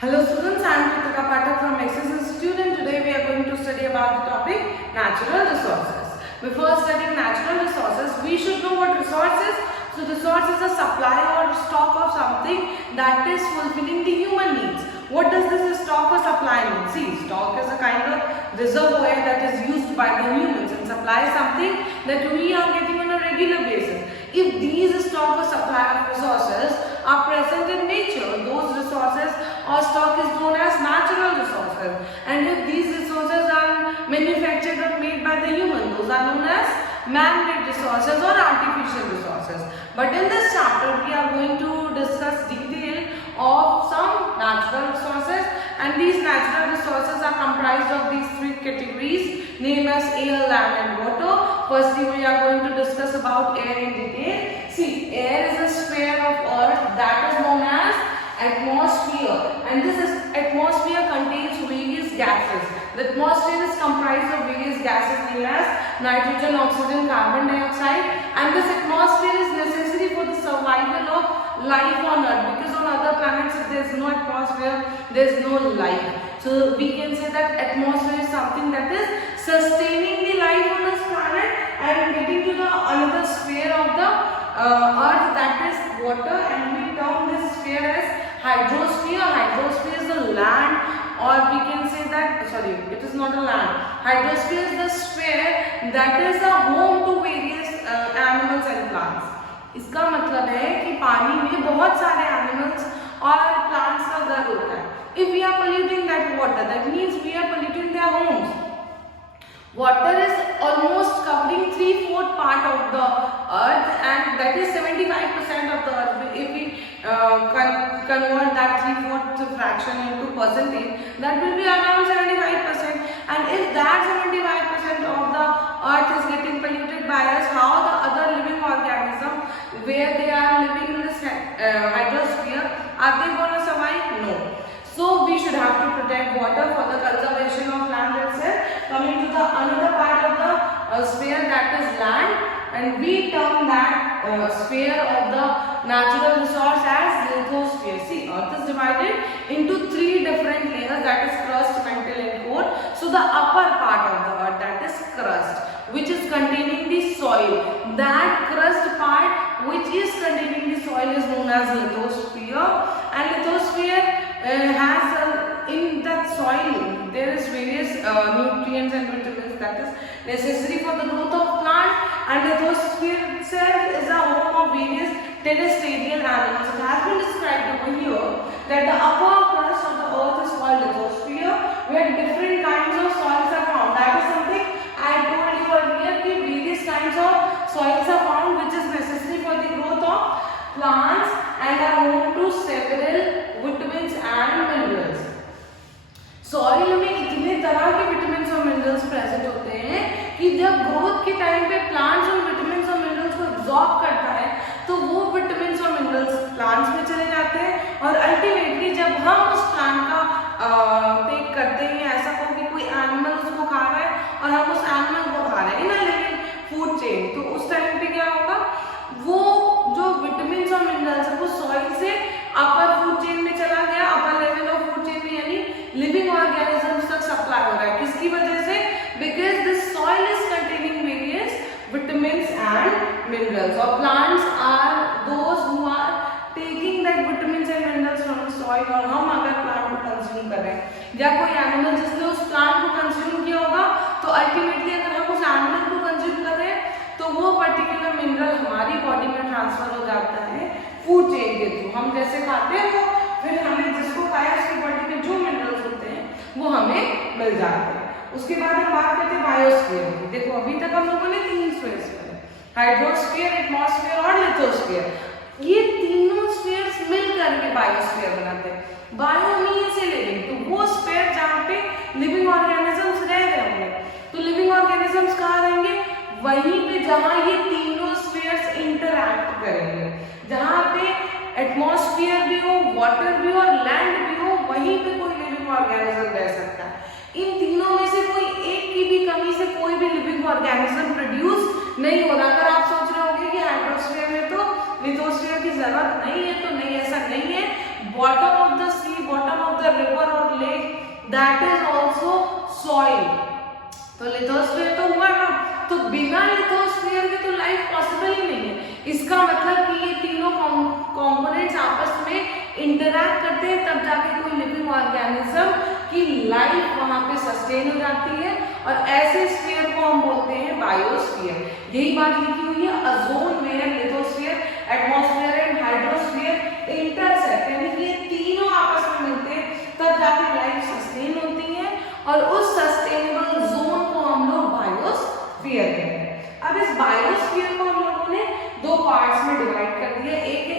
Hello students, I am Kritika Pathak from Access Institute and today we are going to study about the topic natural resources. Before studying natural resources, we should know what resource is. So resource is a supply or stock of something that is fulfilling the human needs. What does this stock or supply mean? See, stock is a kind of reservoir that is used by the humans and supply something that we are getting on a regular basis. If these stock or supply of resources are present in nature, those resources or stock is known as natural resources. And if these resources are manufactured or made by the human, those are known as man-made resources or artificial resources. But in this chapter, we are going to discuss detail of some natural resources, and these natural resources are comprised of these three categories named as air, land and water. Firstly, we are going to discuss about air in detail. See, air is a sphere of earth that is known as atmosphere, and this atmosphere contains various gases. The atmosphere is comprised of various gases named as nitrogen, oxygen, carbon dioxide, and this atmosphere is necessary for the survival of life on earth, because on other planets if there is no atmosphere, there is no life. So we can say that atmosphere is something that is sustaining the life on this planet. And getting to the another sphere of the earth, that is water, and we term this sphere as hydrosphere. Hydrosphere is the land, or we can say that, sorry, it is not a land. Hydrosphere is the sphere that is a home to various animals and plants. इसका मतलब है कि पानी में बहुत सारे animals और plants का घर होता है. If we are polluting that water, that means we are polluting their homes. Water is almost covering 3/4 part of the earth, and that is 75% of the earth. If we convert that 3/4 fraction into percentage, that will be around 75%. And if that 75% of the earth is getting polluted by us, how the other living organism where they are living in this hydrosphere, are they going to survive? No. So we should have to protect water for the conservation of land itself. Coming to the another part of the sphere, that is land, and we term that sphere of the natural resource as lithosphere. See, earth is divided into three different layers, that is crust, mantle and core. So the upper part of the earth, that is crust, which is containing the soil. That crust part which is containing the soil is known as lithosphere, and lithosphere has in that soil there is various nutrients and vitamins that is necessary for the growth of plant, and lithosphere itself is a home of various terrestrial animals. It has been described over here that the upper crust of the earth is called lithosphere, where different kinds of soils are found. That is something I told you earlier, that various kinds of soils are found which is necessary for the growth of plants and are home to several vitamins and minerals. Soil में इतने तरह के vitamins और minerals present होते हैं कि जब growth के टाइम पे प्लांट्स उन विटामिन्स और मिनरल्स को एब्जॉर्ब करता है, तो वो विटामिन्स और मिनरल्स प्लांट्स में चले जाते हैं, और अल्टीमेटली जब हम उस प्लांट का टेक करते हैं, ऐसा हो कि कोई एनिमल उसको खा रहा है और हम उस एनिमल को खा रहे हैं ना, लेकिन फूड चेन, तो उस टाइम पे क्या होगा, वो जो विटामिन्स और मिनरल्स है वो सॉइल से अपर फूड चेन में चला गया, upper level of food chain में, यानी लिविंग ऑर्गेनिजम्स तक सप्लाई हो रहा है. किसकी वजह से? Because this soil is containing various vitamins and minerals, और plants are those who are taking that vitamins and minerals from the soil. और हम अगर प्लांट को कंज्यूम कर रहे हैं या कोई एनिमल जिसने उस प्लांट को कंज्यूम किया होगा, तो अल्टीमेटली अगर हम उस एनिमल को कंज्यूम कर रहे हैं तो वो पर्टिकुलर मिनरल हमारी बॉडी में ट्रांसफर हो जाता है फूड चेन के थ्रू. हम जैसे खाते हैं वो फिर हमें जिसको खाया उसकी बॉडी में जो मिनरल्स होते हैं वो हमें मिल जाते हैं. उसके बाद हम बात करते हैं बायोस्फीयर की. देखो अभी तक हम लोगों ने तीन स्फीयर्स पढ़े, हाइड्रोस्फीयर, एटमॉस्फेयर और लिथोस्फीयर. ये तीनों स्फीयर्स मिल करके बायोस्फीयर बनाते हैं. बायो मीन से लिविंग, तो वो स्फीयर जहाँ पे लिविंग ऑर्गेनिजम्स रह रहे होंगे. तो लिविंग ऑर्गेनिजम्स कहाँ रहेंगे? वहीं पे जहाँ ये तीनों स्फीयर्स इंटरैक्ट करेंगे. जहाँ पे एटमॉस्फेयर भी हो, वाटर भी हो और लैंड भी हो, वहीं पे कोई लिविंग ऑर्गेनिज्म रह सकता है. इन तीनों में से कोई एक की भी कमी से कोई भी लिविंग ऑर्गेनिज्म प्रोड्यूस नहीं हो रहा. अगर आप सोच रहे होंगे कि हाइड्रोस्फीयर में तो लिथोस्फीयर की जरूरत नहीं है, तो नहीं, ऐसा नहीं है. Bottom of the sea, bottom of the that is also soil. तो लिथोस्फीयर तो हुआ ना, तो बिना लिथोस्फीयर के तो लाइफ पॉसिबल ही नहीं है। इसका मतलब कि ये तीनों कंपोनेंट्स आपस में इंटरैक्ट करते हैं, तब जाके कोई लिविंग ऑर्गेनिज्म की लाइफ वहां पे सस्टेन हो जाती है, और ऐसे स्फीयर को हम बोलते हैं बायोस्फीयर। यही बात लिखी हुई है, ozone layer, lithosphere, atmosphere and hydrosphere intersect, यानी कि ये तीनों आपस में मिलते हैं तब जाके लाइफ सस्टेन होती है, और उस सस्टेनेबल जोन को हम लोग बायोस्फीयर कहते हैं। अब इस बायोस्फीयर को हम लोगों ने दो पार्ट्स में डिवाइड कर दिया। एक है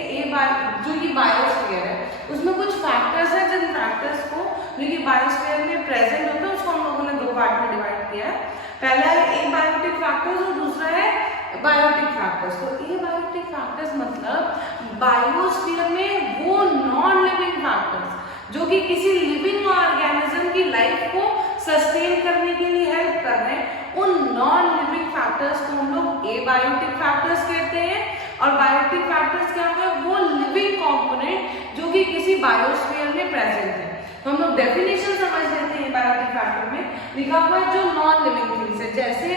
जो ये बायोस्फीयर है, उसमें कुछ फैक्टर्स हैं, जिन फैक्टर्स को जो ये बायोस्फीयर में प्रेजेंट होते हैं उसको हम लोगों ने दो पार्ट में डिवाइड किया है। पहला है एबायोटिक फैक्टर्स और दूसरा है बायोटिक फैक्टर्स। तो एबायोटिक फैक्टर्स मतलब बायोस्फीयर में वो नॉन लिविंग फैक्टर्स जो कि किसी लिविंग ऑर्गेनिज्म की लाइफ को सस्टेन करने के लिए हेल्प कर रहे हैं, उन नॉन लिविंग फैक्टर्स को हम लोग एबायोटिक फैक्टर्स कहते हैं। और बायोटिक फैक्टर्स क्या होंगे? वो लिविंग कंपोनेंट जो कि किसी बायोस्फीयर में प्रेजेंट है। तो हम लोग डेफिनेशन समझ लेते हैं बायोटिक फैक्टर में। लिखा हुआ है जो नॉन लिविंग थिंग्स है, जैसे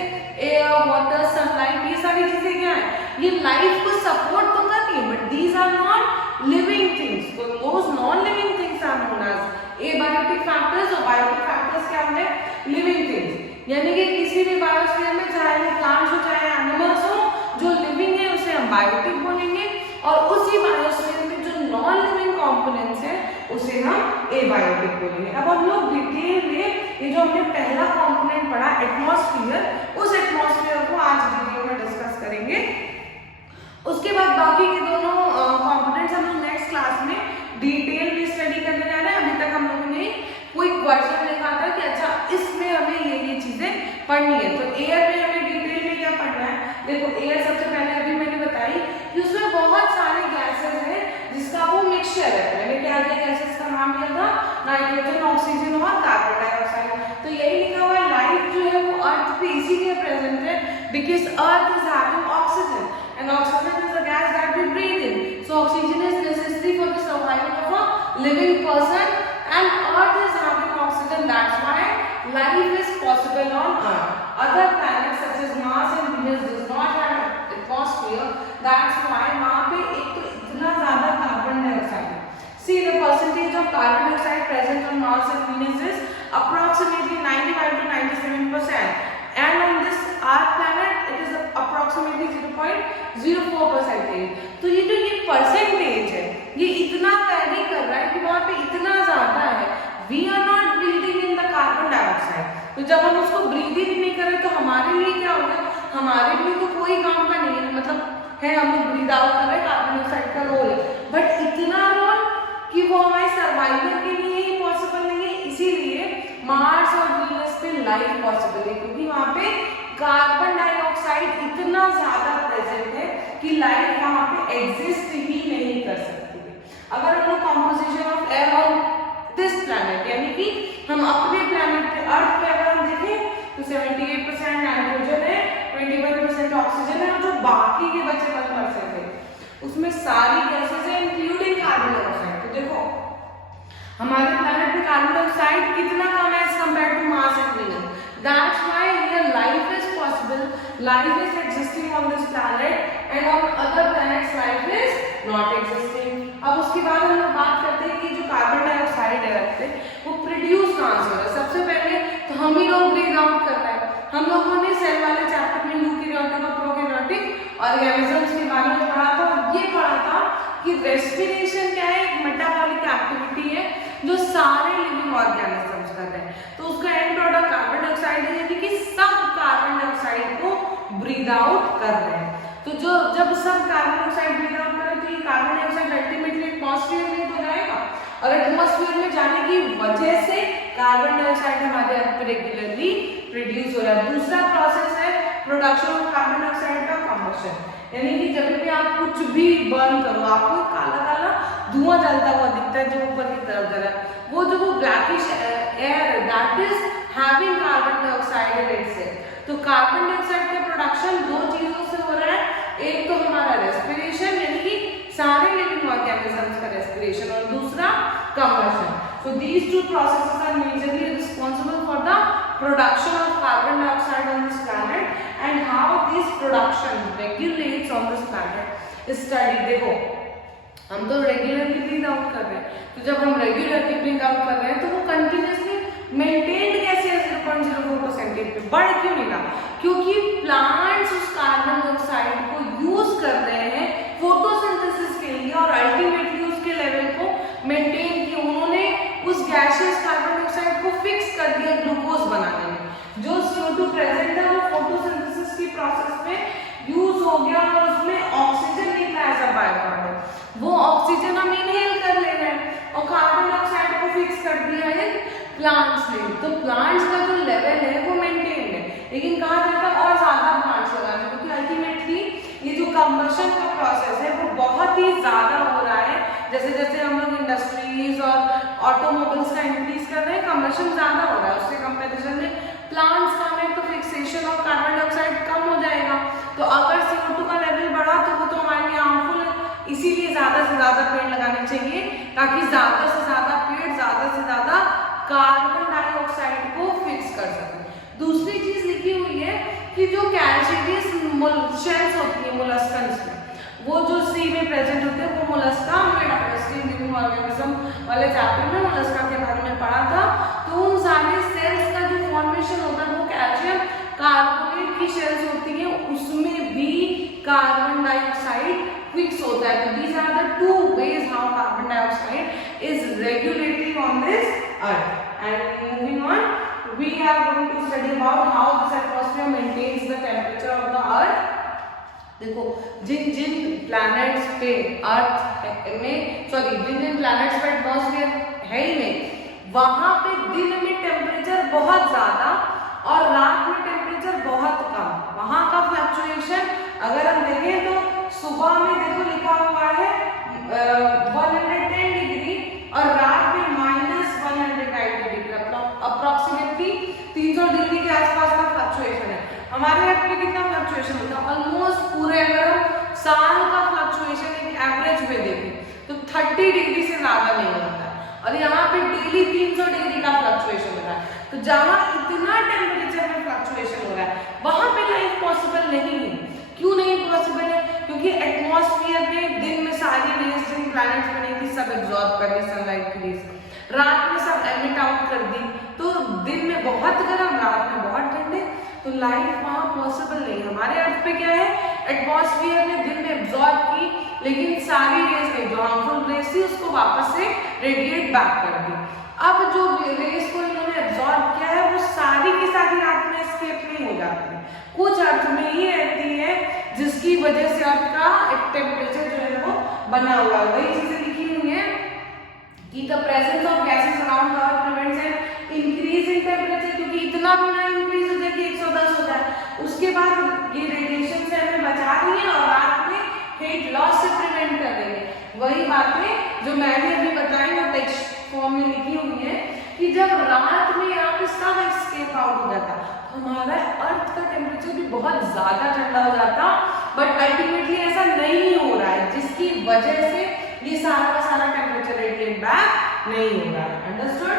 एयर, वाटर, सनलाइट, ये सारी चीजें क्या है? ये लाइफ को सपोर्ट तो करती है, but these are not living things. तो those non living things are known as abiotic factors, और बायोटिक फैक्टर्स क्या होंगे? Living things. यानी कि किसी भी बायोस्फीयर में चाहे वो प्लांट्स हो चाहे एनिमल्स हो, जो लिविंग है उसे हम बायोटिक बोलेंगे, और उसी बायोस्फीयर में जो नॉन लिविंग कंपोनेंट्स हैं उसे हम एबायोटिक बोलेंगे। अब हम लोग डिटेल में ये जो हमने पहला कंपोनेंट पढ़ा एटमॉस्फेयर, उस एटमॉस्फेयर को आज वीडियो में डिस्कस करेंगे। उसके बाद बाकी के दोनों कंपोनेंट्स हम लोग नेक्स्ट क्लास में डिटेल में स्टडी करने जा रहे हैं। अभी तक हम लोगों ने कोई क्वेश्चन लिखा था कि अच्छा इसमें हमें ये चीजें पढ़नी है। तो एयर में हमें डिटेल में क्या पढ़ना है? देखो एयर सबसे पहले अभी मैंने बताई कि उसमें बहुत सारे गैसेस हैं जिसका वो मिक्सचर है। मैंने क्या क्या गैसेस का नाम लिया था? नाइट्रोजन, ऑक्सीजन और कार्बन डाइऑक्साइड। तो यही लिखा हुआ है लाइफ जो है वो अर्थ पे इसीलिए प्रेजेंट है because earth is having oxygen and oxygen is a gas that we breathe in. So oxygen is necessary for the survival of a living person and earth is having oxygen, that's why life is possible on earth. Other planets such as Mars and Venus does not have atmosphere, that's why वहाँ पे एक तो इतना ज़्यादा carbon dioxide है। See the percentage of carbon dioxide present on Mars and Venus is approximately 95 to 97%, and on this our planet it is approximately 0.04%. तो ये जो ये परसेंटेज है ये इतना वैरी कर रहा है कि वहाँ पे इतना ज्यादा है। We are not breathing in the carbon dioxide, तो जब हम उसको ब्रीदिंग नहीं करें तो हमारे लिए क्या होगा? हमारे लिए तो कोई काम का नहीं है, मतलब है हम लोग ब्रीद आउट कर रहे हैं, कार्बन डाइऑक्साइड का रोल है, बट इतना रोल कि वो हमारे सर्वाइवल के लिए ही पॉसिबल नहीं है। इसीलिए मार्स और वीनस पे लाइफ पॉसिबल है, क्योंकि वहाँ पे कार्बन डाइऑक्साइड इतना ज्यादा प्रेजेंट है कि लाइफ वहाँ पे एग्जिस्ट ही नहीं कर सकती है। अगर हम लोग composition of air on this planet, यानी कि हम अपने प्लैनेट पे अर्थ पे अगर हम देखें तो 78% नाइट्रोजन है, 21% ऑक्सीजन है, और जो बाकी के बचे 1% है उसमें सारी गैसेस है इंक्लूडिंग कार्बन डाइऑक्साइड। तो देखो हमारे प्लैनेट पे कार्बन डाइऑक्साइड कितना कम है as compare to Mars and Venus. That's why here life is possible, life is existing on this planet, and on other planets life is not existing. अब उसके बाद हम लोग बात करते हैं कि जो कार्बन डाइऑक्साइड है वो प्रोड्यूस कहाँ से हो रहा है। सबसे पहले तो हम ही लोग ब्रीथ आउट कर रहे हैं। हम लोगों ने सेल वाले चैप्टर में यूकैरियोटिक और प्रोकैरियोटिक ऑर्गेनिजम्स के बारे में पढ़ा था, और ये पढ़ा था कि रेस्पिरेशन क्या है? एक मेटाबॉलिक एक्टिविटी है जो सारे लिविंग ऑर्गेनिजम्स कर रहे हैं। तो उसका एंड प्रोडक्ट कार्बन डाइऑक्साइड है, यानी कि सब कार्बन डाइऑक्साइड को ब्रीद आउट कर रहे हैं। तो जो जब सब कार्बन डाइऑक्साइड ब्रीद आउट कर रहे हैं तो ये कार्बन डाइऑक्साइड अल्टीमेटली एटमॉस्फेयर में तो जाएगा, और एटमॉस्फेयर में जाने की वजह से कार्बन डाइऑक्साइड हमारे अर्थ पे रेगुलरली प्रोड्यूस हो रहा है। दूसरा प्रोसेस है प्रोडक्शन ऑफ कार्बन डाइऑक्साइड का कंबशन, यानी कि जब भी आप कुछ भी बर्न करो आपको काला काला धुआं जलता हुआ दिखता है जो ऊपर की तरफ जा रहा है, वो जो blackish air that is having carbon dioxide in itself. तो कार्बन डाइऑक्साइड का प्रोडक्शन दो चीजों से हो रहा है, एक तो हमारा रेस्पिरेशन यानी कि सारे लिविंग ऑर्गेनिजम्स का रेस्पिरेशन, और दूसरा combustion. So these two processes are majorly responsible for the production of carbon dioxide on this planet, and how this production regulates on this planet is studied. देखो हम तो regularly breathe out कर रहे हैं, तो जब हम रेगुलरली ब्रीथ आउट कर रहे हैं तो वो कंटिन्यूसली मेंटेन कैसे है 0.04% पे, बढ़ क्यों नहीं रहा? क्योंकि प्लांट्स उस कार्बन डाइऑक्साइड को यूज कर रहे हैं फोटोसिंथेसिस के लिए, और अल्टीमेटली उसके लेवल को मेंटेन किया उन्होंने, उस गैसियस कार्बन डाइऑक्साइड को फिक्स कर दिया ग्लूकोज बनाने में। जो CO2 प्रेजेंट है वो फोटोसिंथेसिस की प्रोसेस में यूज हो गया और उसमें ऑक्सीजन निकला एज अ बाय प्रोडक्ट। वो ऑक्सीजन हम इनहेल कर ले रहे हैं और कार्बन डाइऑक्साइड को फिक्स कर दिया है प्लांट्स ने। तो प्लांट्स का जो लेवल है वो मेंटेन है, लेकिन कहा जाता है और ज्यादा प्लांट्स लगाने, क्योंकि अल्टीमेटली ये जो कंबशन का प्रोसेस है वो बहुत ही ज्यादा हो रहा है। जैसे जैसे हम लोग इंडस्ट्रीज और ऑटोमोबाइल्स का इंक्रीज कर रहे हैं, कंबशन ज्यादा हो रहा है, उससे कंपेरिजन में प्लांट्स का में तो फिक्सेशन ऑफ कार्बन डाइऑक्साइड कम हो जाएगा। तो अगर CO2 का लेवल बढ़ा तो वो तो हमारे लिए हार्मफुल है, इसीलिए ज्यादा से ज्यादा पेड़ लगाने चाहिए ताकि ज्यादा से ज्यादा पेड़ ज्यादा से ज्यादा कार्बन डाइऑक्साइड को फिक्स कर सके। दूसरी चीज लिखी हुई है कि जो कैल्शियस शेल्स होती है मोलस्कन्स में, वो जो सी में प्रेजेंट होते हैं, वो मोलस्का हमने डाइजेस्टिव लिविंग ऑर्गेनिज्म वाले चैप्टर में मोलस्का के बारे में पढ़ा था। तो उन सारे सेल्स का जो फॉर्मेशन होता है वो कैल्शियम कार्बोनेट की शेल्स होती है, उसमें भी कार्बन डाइऑक्साइड फिक्स होता है। तो these are the two ways how carbon dioxide is regulating on this earth. And moving on, we are going to study about how this atmosphere maintains the temperature of the earth. देखो जिन जिन planets पे अर्थ में जिन जिन planets पे atmosphere है ही नहीं, वहां पे दिन में टेम्परेचर बहुत ज्यादा और रात में टेम्परेचर बहुत कम। वहां का फ्लक्चुएशन अगर हम देखें तो सुबह में देखो लिखा हुआ है 110 डिग्री और रात में -109 डिग्री, अप्रोक्सीमेटली 300 डिग्री के आसपास का फ्लक्चुएशन है। हमारे यहाँ पे कितना फ्लक्चुएशन होता है? ऑलमोस्ट पूरे अगर हम साल का फ्लक्चुएशन एक एवरेज में देखें तो 30 डिग्री से ज्यादा नहीं होता है, और यहाँ पे डेली 300 डिग्री का फ्लक्चुएशन होता है। तो जहाँ इतना टेम्परेचर में फ्लक्चुएशन हो रहा है वहां पे लाइफ पॉसिबल नहीं है। क्यों नहीं पॉसिबल है? क्योंकि एटमॉस्फेयर में दिन में सारी रेज जिन प्लैनेट्स में नहीं थी सब एब्जॉर्ब कर ली सनलाइट की रेज, रात में सब एमिट आउट कर दी। तो दिन में बहुत गर्म, रात में बहुत ठंडे, तो लाइफ वहां पॉसिबल नहीं। हमारे अर्थ पे क्या है, एटमॉस्फेयर ने दिन में एब्जॉर्ब की, लेकिन सारी रेज ने जो हार्मफुल रेज थी उसको वापस से रेडिएट बैक कर दी। अब जो रेज को इन्होंने एब्जॉर्ब किया है वो सारी की सारी रात में एस्केप नहीं हो जाती, कुछ अर्थ में ही रहती है, जिसकी वजह से अर्थ का टेम्परेचर जो है वो बना हुआ है। वही चीजें लिखी हुई है कि the presence of gases around the earth prevents an increase in temperature, क्योंकि इतना भी ना इंक्रीज हो जाए कि 110 हो जाए, उसके बाद ये रेडिएशन से हमें बचा रही है और रात में हीट लॉस से प्रिवेंट कर देंगे। वही बातें जो मैंने अभी बताई वो टेक्स्ट फॉर्म में लिखी हुई है कि जब रात में यहाँ पे सब एस्केप आउट हो जाता तो हमारा अर्थ का टेम्परेचर भी बहुत ज्यादा ठंडा हो जाता, बट अल्टीमेटली ऐसा नहीं हो रहा है, जिसकी वजह से ये सारा का सारा टेम्परेचर रेडिएट बैक नहीं हो रहा है। Understood?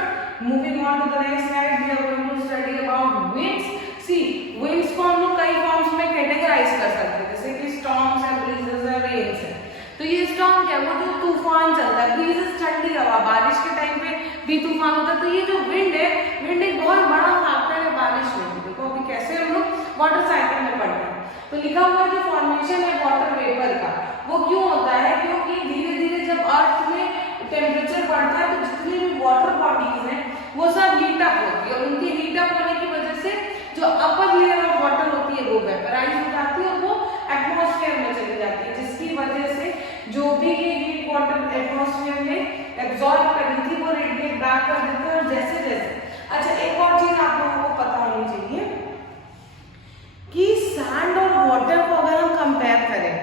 Moving on to the next slide, we are going to study about winds. See winds को हम लोग कई फॉर्म्स में कैटेगराइज कर सकते हैं, जैसे कि स्टॉर्म्स है, ब्रीजेस है, रेन्स है। तो ये स्टॉर्म क्या है, वो जो तूफान चलता है, ब्रीजेस ठंडी हवा, बारिश के टाइम पे भी तूफान होता है। तो ये जो विंड है, विंड एक बहुत बड़ा फैक्टर है बारिश में। देखो अभी कैसे हम लोग वाटर साइकिल में पढ़ते हैं, तो लिखा हुआ जो फॉर्मेशन है वाटर वेपर का, वो क्यों होता है? क्योंकि धीरे धीरे जब अर्थ में टेम्परेचर बढ़ता है तो जितनी भी वाटर बॉडीज हैं वो सब हीट अप होती है, और उनकी हीट अप होने की वजह से जो अपर लेयर ऑफ वाटर होती है वो वेपराइज हो जाती है और वो एटमॉस्फेयर में चली जाती है, जिसकी वजह से जो भी ये हीट वाटर एटमॉस्फेयर में एब्जॉर्ब कर रही थी वो रेडिएट बैक कर देते हैं। और जैसे जैसे अच्छा एक और चीज आप लोगों को पता होनी चाहिए कि सैंड और वाटर को अगर हम कंपेयर करें,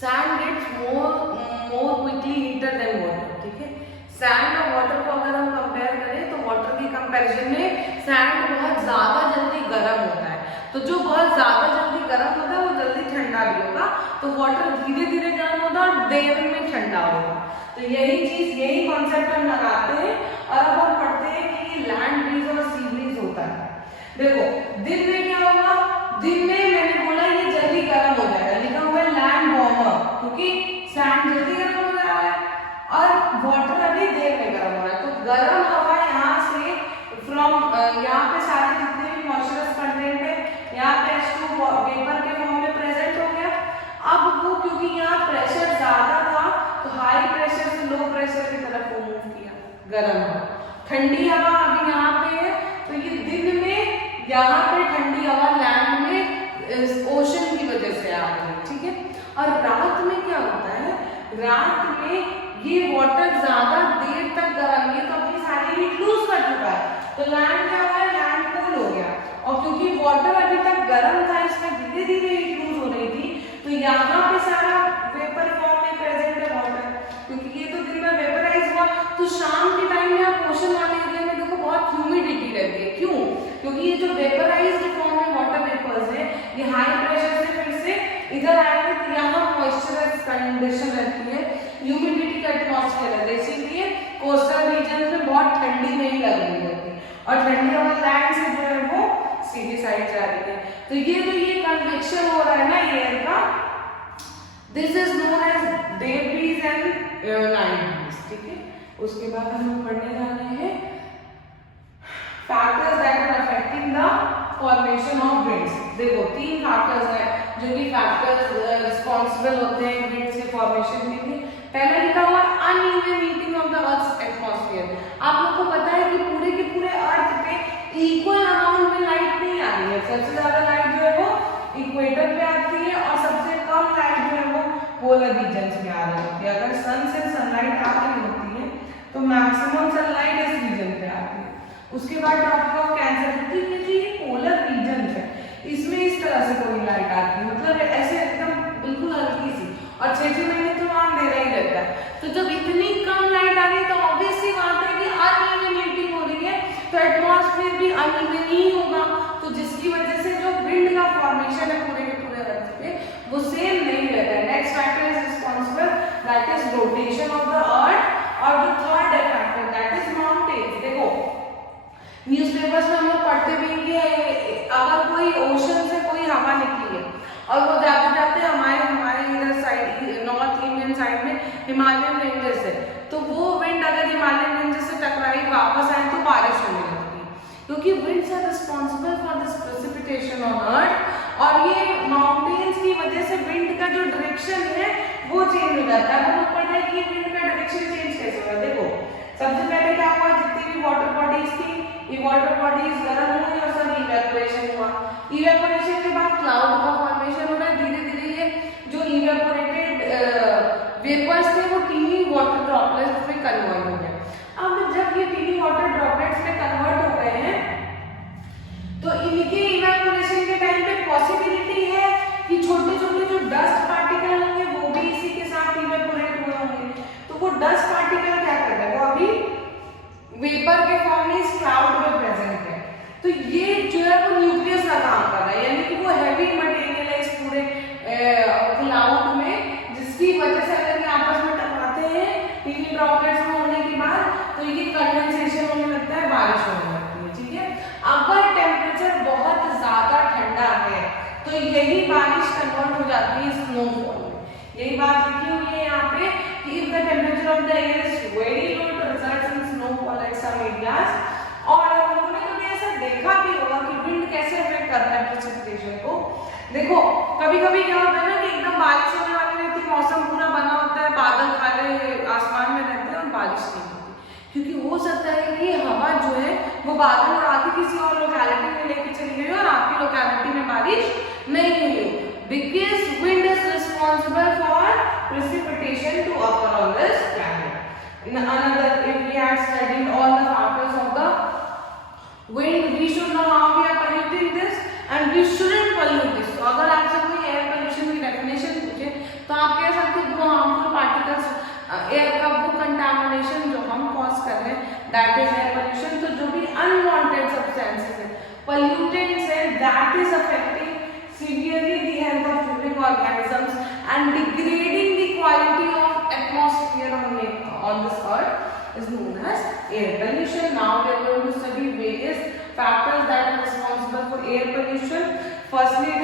sand gets more quickly heater than water, ठीक है। सैंड और वाटर को अगर हम कंपेयर करें तो वाटर की कंपैरिजन में सैंड बहुत ज्यादा जल्दी गर्म होता है, तो जो बहुत ज्यादा जल्दी गर्म होता है वो जल्दी ठंडा भी होगा। तो वाटर धीरे धीरे गर्म होगा और देर में ठंडा होगा। तो यही चीज, यही कॉन्सेप्ट हम लगाते हैं और अब हम पढ़ते हैं कि ये लैंड ब्रीज और सी ब्रीज होता है। देखो दिन में क्या होगा, दिन में मैंने बोला ये जल्दी गर्म हो जाएगा, लिखा हुआ है लैंड वार्मर, क्योंकि सैंड जल्दी गर्म हो जा रहा है और वाटर अभी देर में गर्म हो रहा है। तो गर्म हवा यहाँ से फ्रॉम यहाँ पे सारे जितने भी मॉइस्चरस कंटेंट है यहाँ पे H2 वेपर के फॉर्म में प्रेजेंट हो गया। अब वो क्योंकि यहाँ प्रेशर ज्यादा था तो हाई प्रेशर से लो प्रेशर की तरफ वो मूव किया, गर्म हवा। ठंडी हवा अभी यहाँ पे है, तो ये दिन में यहाँ पे ठंडी हवा लैंड में ओशन की वजह से आ रही है, ठीक है। और रात में क्या होता है, रात में ये वाटर ज्यादा देर तक गर्म, ये तो अपनी सारी हीट लूज कर चुका है, तो लैंड क्या हुआ, लैंड कूल हो गया। और क्योंकि वाटर अभी तक गर्म था, इसमें धीरे धीरे हीट लूज हो रही थी, तो यहाँ पे सारा वेपर फॉर्म में प्रेजेंट है वाटर, क्योंकि ये तो दिन में वेपराइज हुआ। तो शाम के टाइम में आप ओशन वाले एरिया में देखो बहुत ह्यूमिडिटी रहती है, क्यों, क्योंकि ये जो वेपराइज्ड फॉर्म में वाटर वेपर्स है ये हाई प्रेशर से फिर से इधर आएंगे, तो यहाँ मॉइस्चराइज कंडीशन रहती है, ह्यूमिडिटी का एटमॉस्फेयर है, इसीलिए कोस्टल रीजन में बहुत ठंडी नहीं लग रही होती और ठंडी हवा लैंड से जो है वो सीधी साइड जा रही है। तो ये कन्वेक्शन हो रहा है ना एयर का, this is known as day breeze and night breeze, ठीक है। उसके बाद हम लोग पढ़ने जा रहे हैं factors that are affecting the formation of winds. देखो 3 फैक्टर्स हैं जो कि फैक्टर्स रिस्पॉन्सिबल होते हैं विंड्स के फॉर्मेशन के लिए। पहला लिखा हुआ uneven heating of the earth's atmosphere. आप लोग को पता है कि पूरे के पूरे अर्थ पे इक्वल अमाउंट में लाइट नहीं आ रही है, सबसे ज्यादा लाइट जो है वो इक्वेटर पे आती है और सबसे कम लाइट जो है वो पोलर रीजन्स में आ रही होती है। अगर सन से सनलाइट आ रही होती है तो मैक्सिमम सनलाइट इस रीजन पे आती है। उसके बाद टॉपिक ऑफ कैंसर, क्योंकि ये पोलर रीजन है, इसमें इस तरह से कोई लाइट आती है, मतलब ऐसे एकदम बिल्कुल हल्की सी, और 6-6 महीने तो वहां अंधेरा ही रहता है। तो जब इतनी कम लाइट आ रही है तो ऑब्वियसली बात है कि अनइवन हीटिंग हो रही है, तो एटमॉस्फेयर भी अनइवन ही होगा, तो जिसकी वजह से जो विंड का फॉर्मेशन है पूरे के पूरे अर्थ पे वो सेम नहीं रहता है। Next factor is responsible, that is rotation of the earth, और the third factor that is mountains. देखो न्यूज़पेपर्स में हम लोग पढ़ते भी कि अगर कोई ओशन से कोई हवा निकली है और वो जाते जाते हमारे इधर साइड नॉर्थ इंडियन साइड में हिमालयन रेंजेस है, तो वो विंड अगर हिमालयन रेंजेस से टकराई वापस आए तो बारिश होने लगती है, क्योंकि winds are responsible for this precipitation on earth. और ये माउंटेन्स की वजह से विंड का जो डायरेक्शन है वो चेंज हो जाता है। हम लोग पढ़ रहे हैं कि विंड का डायरेक्शन चेंज कैसे होगा। देखो सबसे पहले क्या हुआ, जितनी भी वाटर बॉडीज थी ये वाटर बॉडीज गर्म हुई और सब इवेपोरेशन हुआ। इवेपोरेशन के बाद क्लाउड का फॉर्मेशन हो रहा है, धीरे धीरे ये जो इवेपोरेटेड वेपर्स थे वो टीनी वाटर ड्रॉपलेट्स में कन्वर्ट हो गए। अब जब ये टीनी वाटर ड्रॉपलेट्स में कन्वर्ट हो गए हैं तो इनके इवेपोरेशन के टाइम पे पॉसिबिलिटी है कि छोटे छोटे जो डस्ट पार्टिकल होंगे वो भी इसी के साथ इवेपोरेट हुए होंगे। तो वो डस्ट पार्टिकल क्या कर रहे हैं, वो अभी वेपर के फॉर्म में इस क्लाउड में प्रेजेंट है। तो ये जो है वो न्यूक्लियस का काम कर रहा है, यानी कि वो हैवी मटेरियल है इस पूरे क्लाउड में, जिसकी वजह से अगर ये आपस में टकराते हैं टीनी ड्रॉपलेट्स में होने के बाद तो ये कंडेंसेशन होने लगता है, बारिश होने लगती है, ठीक है। अगर टेम्परेचर बहुत ज्यादा ठंडा है तो यही बारिश कन्वर्ट हो जाती है स्नोफॉल में। यही बात लिखी हुई है यहाँ पे कि if the temperature of the air is very low it results in snowfall at some areas. और लोगों ने कभी ऐसा देखा भी होगा कि विंड कैसे अफेक्ट करता है प्रेसिपिटेशन को। देखो कभी कभी क्या होता है ना कि एकदम बारिश होने वाली रहती है, मौसम पूरा बना होता है, बादल काले आसमान में रहते हैं और बारिश नहीं होती, क्योंकि हो सकता है कि हवा जो है वो बादल उड़ा के किसी और लोकेलिटी में लेके चली गई और आपकी लोकेलिटी में बारिश नहीं हुई, because wind is responsible for precipitation to occur on this planet. In another, if we had studied all the factors of the wind, we should know how we are polluting this and we shouldn't pollute this. तो अगर आपसे कोई air pollution की definition पूछे तो आप कह सकते हैं वो हार्मफुल पार्टिकल्स एयर का वो कंटामिनेशन जो हम कॉज कर रहे हैं दैट इज एयर पोल्यूशन। तो जो भी अनवांटेड सब्सटेंसेस है, पोल्यूटेंट्स है, that is affecting severely the health of living organisms and degrading the quality of atmosphere on Earth. on this earth is known as air pollution. Now we are going to study various factors that are responsible for air pollution. Firstly, it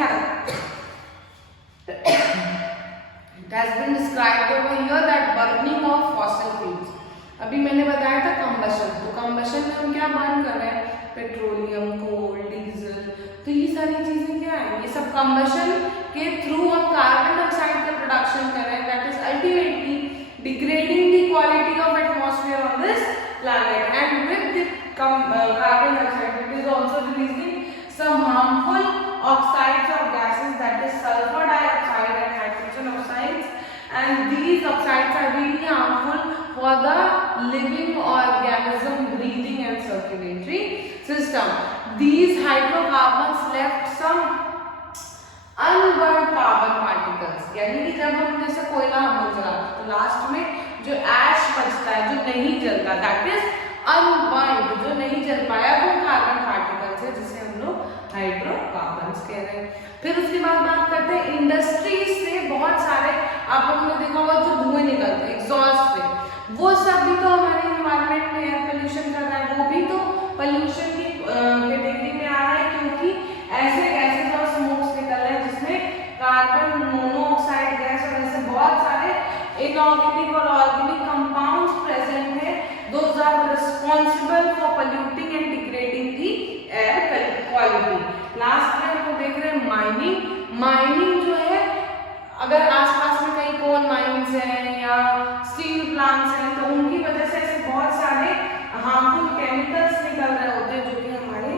has been described over here that burning of fossil fuels. अभी मैंने बताया था combustion, तो combustion में हम क्या burn कर रहे हैं, पेट्रोलियम, कोल, डीजल, तो ये सारी चीजें क्या है, ये सब कंबशन के थ्रू हम कार्बन डाइऑक्साइड का प्रोडक्शन कर रहे हैं, that is ultimately degrading the quality of atmosphere on this planet, and with the carbon dioxide it is also releasing some harmful oxides or gases, that is sulfur dioxide and hydrogen oxides, and these oxides are really harmful for the living organism breathing and circulatory system. These hydrocarbons left some unburned carbon particles, यानी कि जब हम जैसे कोयला हम जलाते हैं तो लास्ट में जो ऐश बचता है, जो नहीं जलता, दैट इज अनबर्न्ड, जो नहीं जल पाया वो कार्बन पार्टिकल्स है, जिसे हम लोग हाइड्रोकार्बन्स कह रहे हैं। फिर उसके बाद बात करते हैं इंडस्ट्रीज से बहुत सारे आप लोगों ने देखा होगा जो धुएं निकलते हैं एग्जॉस्ट से, वो सब भी तो हमारे एनवायरनमेंट में एयर पोल्यूशन कर रहा है, वो भी तो पोल्यूशन की कैटेगरी में आ रहा है, क्योंकि ऐसे गैसेस और स्मोक्स निकल रहे हैं जिसमें कार्बन मोनोऑक्साइड गैस और ऐसे बहुत सारे इनऑर्गेनिक और ऑर्गेनिक कंपाउंड्स प्रेजेंट है, those are responsible for polluting and degrading the air quality. Last में हम देख रहे हैं माइनिंग। माइनिंग जो है, अगर आसपास में कहीं कोल माइंस हैं या स्टील प्लांट्स हैं, तो उनकी वजह से ऐसे बहुत सारे हार्मफुल केमिकल्स निकल रहे होते हैं जो कि हमारे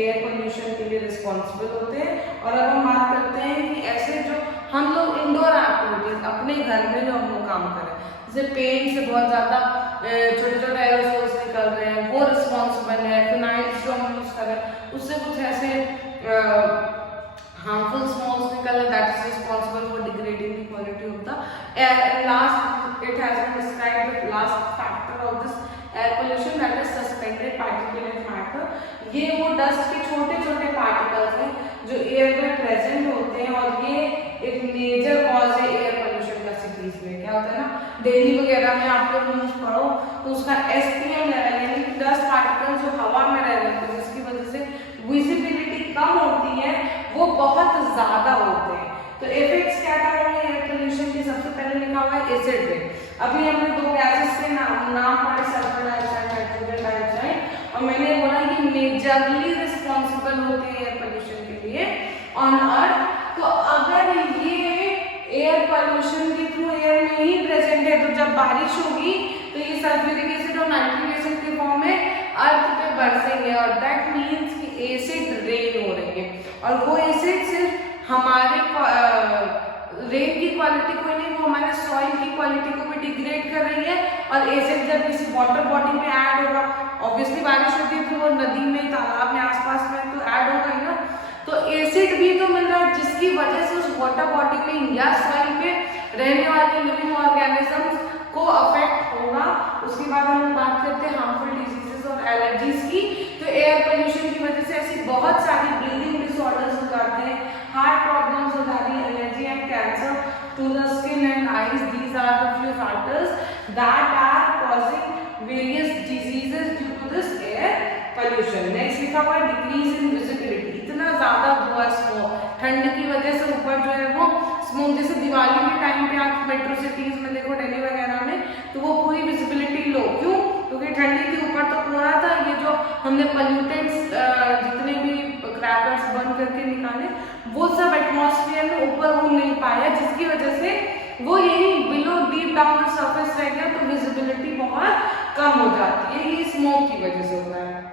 एयर पोल्यूशन के लिए रिस्पॉन्सिबल होते हैं। और अब हम बात करते हैं कि ऐसे जो हम लोग इंडोर एक्टिविटीज अपने घर में जो हम लोग काम करें, जैसे पेंट से बहुत ज़्यादा छोटे छोटे एरोसोल्स निकल रहे हैं, वो रिस्पॉन्सिबल है। फिनाइल्स जो हम यूज़ कर रहे हैं उससे कुछ ऐसे harmful smoke निकल रहे, that is responsible for degrading the quality of the air. And last, it has been described the last factor of this air pollution, that is suspended particulate matter. ये वो डस्ट के छोटे छोटे particles हैं जो air में present होते हैं, और ये एक मेजर कॉज है एयर पोल्यूशन का सिटीज में। क्या होता है ना, दिल्ली वगैरह में आप लोग न्यूज पढ़ो तो उसका SPM लेवल यानी कि डस्ट पार्टिकल जो हवा में रह रहे हैं जिसकी वजह से विजिबिलिटी कम होती है, वो बहुत ज्यादा होते हैं। तो इफेक्ट्स क्या क्या होंगे एयर पोल्यूशन के, सबसे पहले लिखा हुआ है एसिड रेन। अभी हमने दो गैसेस के नाम पढ़े, सल्फर डाइऑक्साइड, हाइड्रोजन डाइऑक्साइड, और मैंने बोला ये मेजरली रिस्पॉन्सिबल होते हैं एयर पोल्यूशन के लिए ऑन अर्थ। तो अगर ये एयर पोल्यूशन के थ्रू एयर में ही प्रेजेंट है, तो जब बारिश होगी तो ये सल्फ्यूरिक एसिड और नाइट्रिक एसिड के फॉर्म में अर्थ पे बरसेंगे, और दैट मीन्स कि एसिड रेन हो रही है। और वो एसिड सिर्फ हमारे रेन की क्वालिटी को नहीं, वो हमारे सॉइल की क्वालिटी को भी डिग्रेड कर रही है। और एसिड जब किसी वाटर बॉडी में ऐड होगा, ऑब्वियसली बारिश होती है तो वो नदी में, तालाब में, आसपास में तो ऐड होगा ही ना, तो एसिड भी तो मिल रहा है जिसकी वजह से उस वाटर बॉडी में या सॉइल पे रहने वाले लिविंग ऑर्गेनिजम्स को अफेक्ट होगा। उसके बाद हम बात करते हैं हार्मफुल डिजीजेस और एलर्जीज की। तो एयर पोल्यूशन की वजह से ऐसी बहुत सारी ब्रीदिंग डिसऑर्डर्स हो जाते हैं, हार्ट प्रॉब्लम्स हो जाती है, allergy and cancer to the skin and eyes. These are the few factors that are causing various diseases due to this air pollution. Next लिखा हुआ है डिक्रीज इन विजिबिलिटी। इतना ज्यादा धुआं, स्मोक, ठंड की वजह से ऊपर जो है वो स्मोक, जैसे दिवाली के टाइम पे आप मेट्रो सिटीज में देखो, दिल्ली वगैरह में, तो वो पूरी विजिबिलिटी लो, क्यों? क्योंकि ठंडी के ऊपर तो कोहरा था। ये जो हमने पोल्यूटेंट्स जितने भी क्रैकर्स बंद करके निकाले, वो सब एटमॉस्फेयर में ऊपर हो नहीं पाया, जिसकी वजह से वो यही बिलो डीप डाउन सरफेस रह गया, तो विजिबिलिटी बहुत कम हो जाती है। ये स्मोक की वजह से होता है।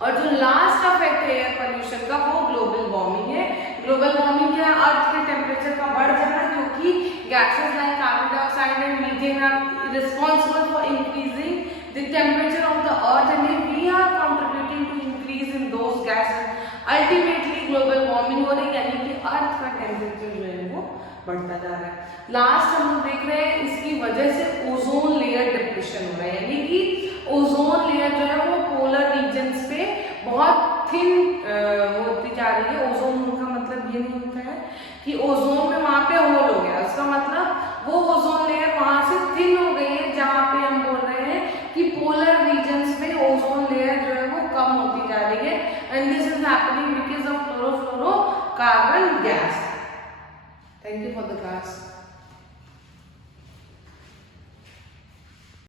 और जो लास्ट इफेक्ट है एयर पोल्यूशन का, वो ग्लोबल वार्मिंग है। ग्लोबल वार्मिंग क्या है? अर्थ के टेम्परेचर का बढ़ जाना, क्योंकि gases like carbon dioxide and methane are responsible for increasing the temperature of the earth, and if we are contributing to increase in those gases, ultimately global warming हो रही है, यानी कि अर्थ का टेम्परेचर जो है वो बढ़ता जा रहा है। लास्ट हम देख रहे हैं इसकी वजह से ओजोन लेयर डिप्रेशन हो रहा है, यानी कि ओजोन लेयर जो है वो पोलर रीजन्स पे बहुत थिन होती जा रही है। ओजोन का मतलब ये नहीं होता है कि ओजोन में वहां पे होल हो गया, उसका मतलब वो ओजोन लेयर वहां से थिन हो गई है जहाँ पे हम carbon gas. Thank you for the class.